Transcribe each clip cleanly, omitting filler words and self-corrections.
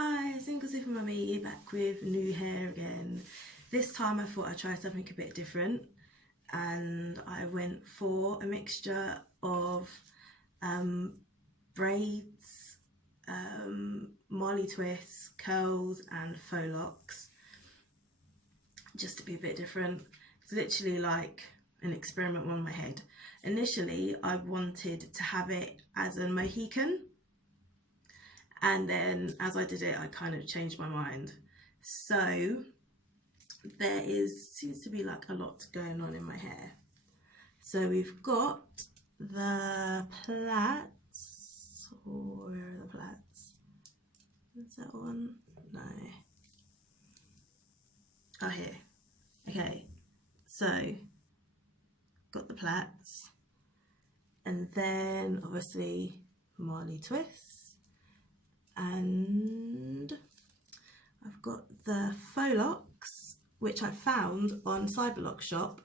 Hi, Single Super Mummy, back with new hair again. This time I thought I'd try something a bit different, and I went for a mixture of braids, Marley twists, curls and faux locks, just to be a bit different. It's literally like an experiment on my head. Initially I wanted to have it as a Mohican, and then as I did it I kind of changed my mind. So there seems to be like a lot going on in my hair. So we've got the plaits. Where are the plaits? Is that one? No. Oh, here. Okay, so got the plaits, and then obviously Marley twists. And I've got the faux locks, which I found on Cyberlox Shop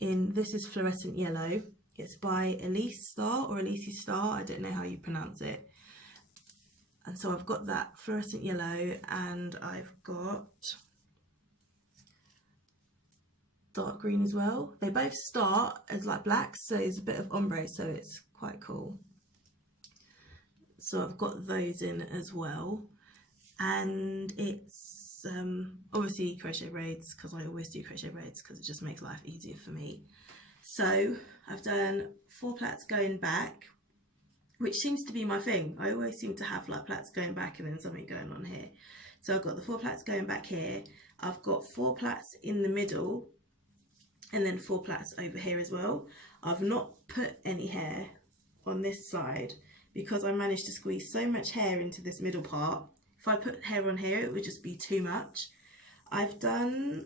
in, this is fluorescent yellow. It's by Elysee Star or Elysee Star, I don't know how you pronounce it. And so I've got that fluorescent yellow, and I've got dark green as well. They both start as like black, so it's a bit of ombre, so it's quite cool. So I've got those in as well, and it's obviously crochet braids, because I always do crochet braids because it just makes life easier for me. So I've done 4 plaits going back, which seems to be my thing. I always seem to have like plaits going back and then something going on here. So I've got the 4 plaits going back here. I've got 4 plaits in the middle, and then 4 plaits over here as well. I've not put any hair on this side because I managed to squeeze so much hair into this middle part. If I put hair on here, it would just be too much. I've done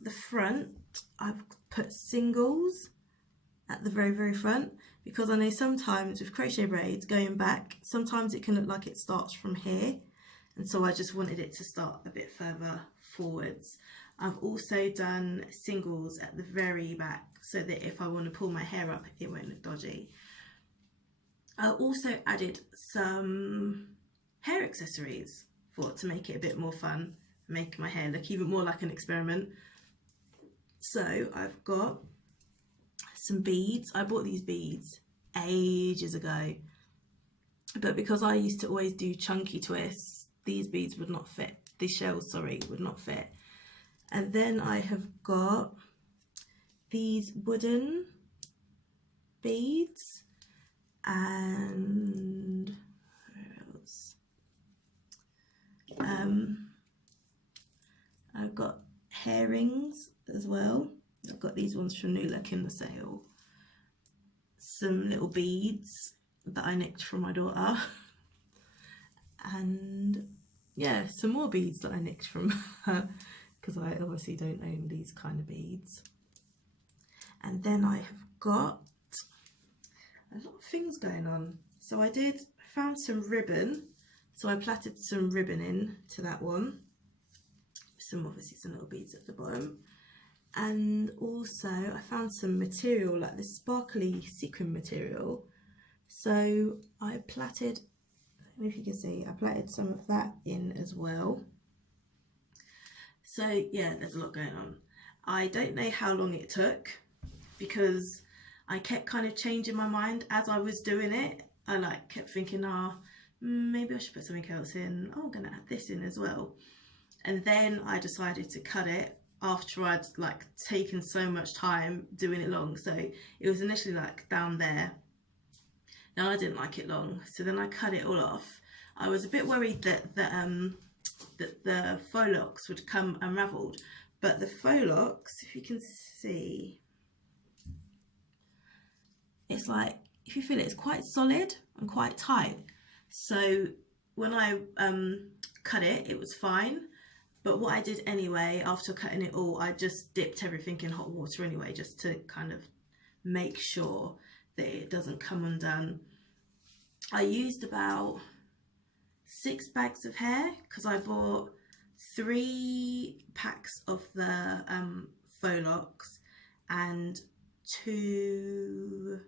the front. I've put singles at the very, very front, because I know sometimes with crochet braids going back, sometimes it can look like it starts from here. And so I just wanted it to start a bit further forwards. I've also done singles at the very back, so that if I want to pull my hair up, it won't look dodgy. I also added some hair accessories to make it a bit more fun, make my hair look even more like an experiment. So I've got some beads. I bought these beads ages ago, but because I used to always do chunky twists, these beads would not fit. These shells, sorry, would not fit. And then I have got these wooden beads, and where else? I've got hair rings as well. I've got these ones from New Look in the sale. Some little beads that I nicked from my daughter, and yeah, some more beads that I nicked from her, because I obviously don't own these kind of beads. And then I have got a lot of things going on. So I found some ribbon, so I plaited some ribbon in to that one. Obviously some little beads at the bottom. And also I found some material, like this sparkly sequin material. So I plaited, I don't know if you can see, I plaited some of that in as well. So yeah, there's a lot going on. I don't know how long it took, because I kept kind of changing my mind as I was doing it. I like kept thinking, maybe I should put something else in. Oh, I'm gonna add this in as well. And then I decided to cut it after I'd like taken so much time doing it long. So it was initially like down there. Now I didn't like it long, so then I cut it all off. I was a bit worried that the faux locks would come unravelled, but the faux locks, if you can see, it's like, if you feel it, it's quite solid and quite tight. So when I cut it, it was fine. But what I did anyway, after cutting it all, I just dipped everything in hot water anyway, just to kind of make sure that it doesn't come undone. I used about 6 bags of hair, because I bought 3 packs of the faux locks and 2,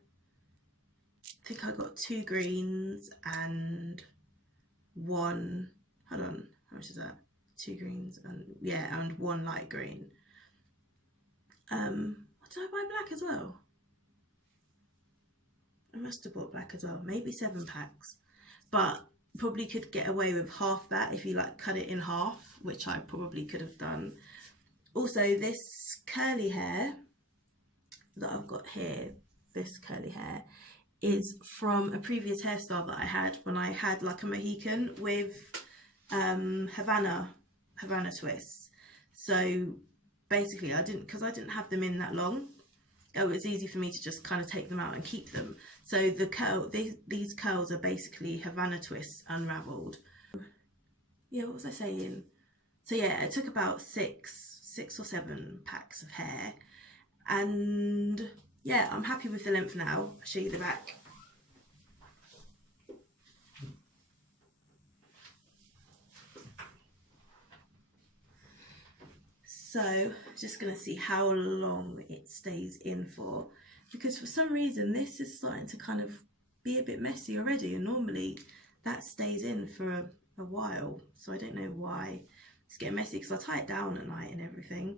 I think I got 2 greens and one, hold on, how much is that? 2 greens and yeah, and 1 light green. Did I buy black as well? I must have bought black as well, maybe 7 packs, but probably could get away with half that if you like cut it in half, which I probably could have done. Also, this curly hair that I've got here, this curly hair, is from a previous hairstyle that I had when I had like a Mohican with Havana twists. So basically because I didn't have them in that long, it was easy for me to just kind of take them out and keep them. So these curls are basically Havana twists unraveled. Yeah, what was I saying? So yeah, it took about 6 or 7 packs of hair, and yeah, I'm happy with the length now. I'll show you the back. So just gonna see how long it stays in for, because for some reason this is starting to kind of be a bit messy already, and normally that stays in for a while. So I don't know why it's getting messy, because I tie it down at night and everything.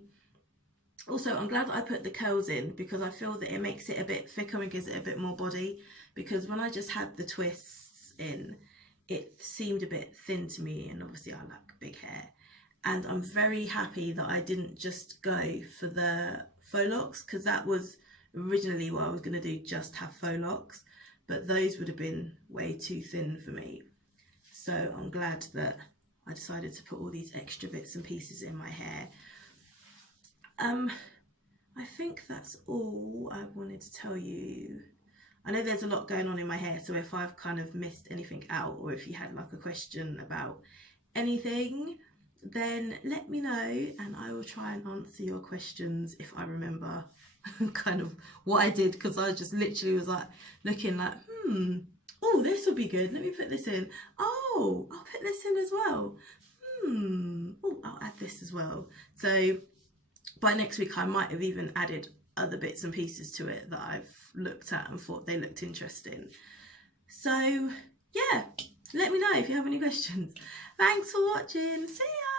Also, I'm glad that I put the curls in, because I feel that it makes it a bit thicker and gives it a bit more body, because when I just had the twists in, it seemed a bit thin to me, and obviously I like big hair. And I'm very happy that I didn't just go for the faux locks, because that was originally what I was going to do, just have faux locks, but those would have been way too thin for me. So I'm glad that I decided to put all these extra bits and pieces in my hair. I think that's all I wanted to tell you. I know there's a lot going on in my hair, so if I've kind of missed anything out, or if you had like a question about anything, then let me know and I will try and answer your questions if I remember kind of what I did, because I just literally was like looking like, oh, this will be good, let me put this in, oh, I'll put this in as well, oh, I'll add this as well. So by next week I might have even added other bits and pieces to it that I've looked at and thought they looked interesting. So yeah, let me know if you have any questions. Thanks for watching, see ya.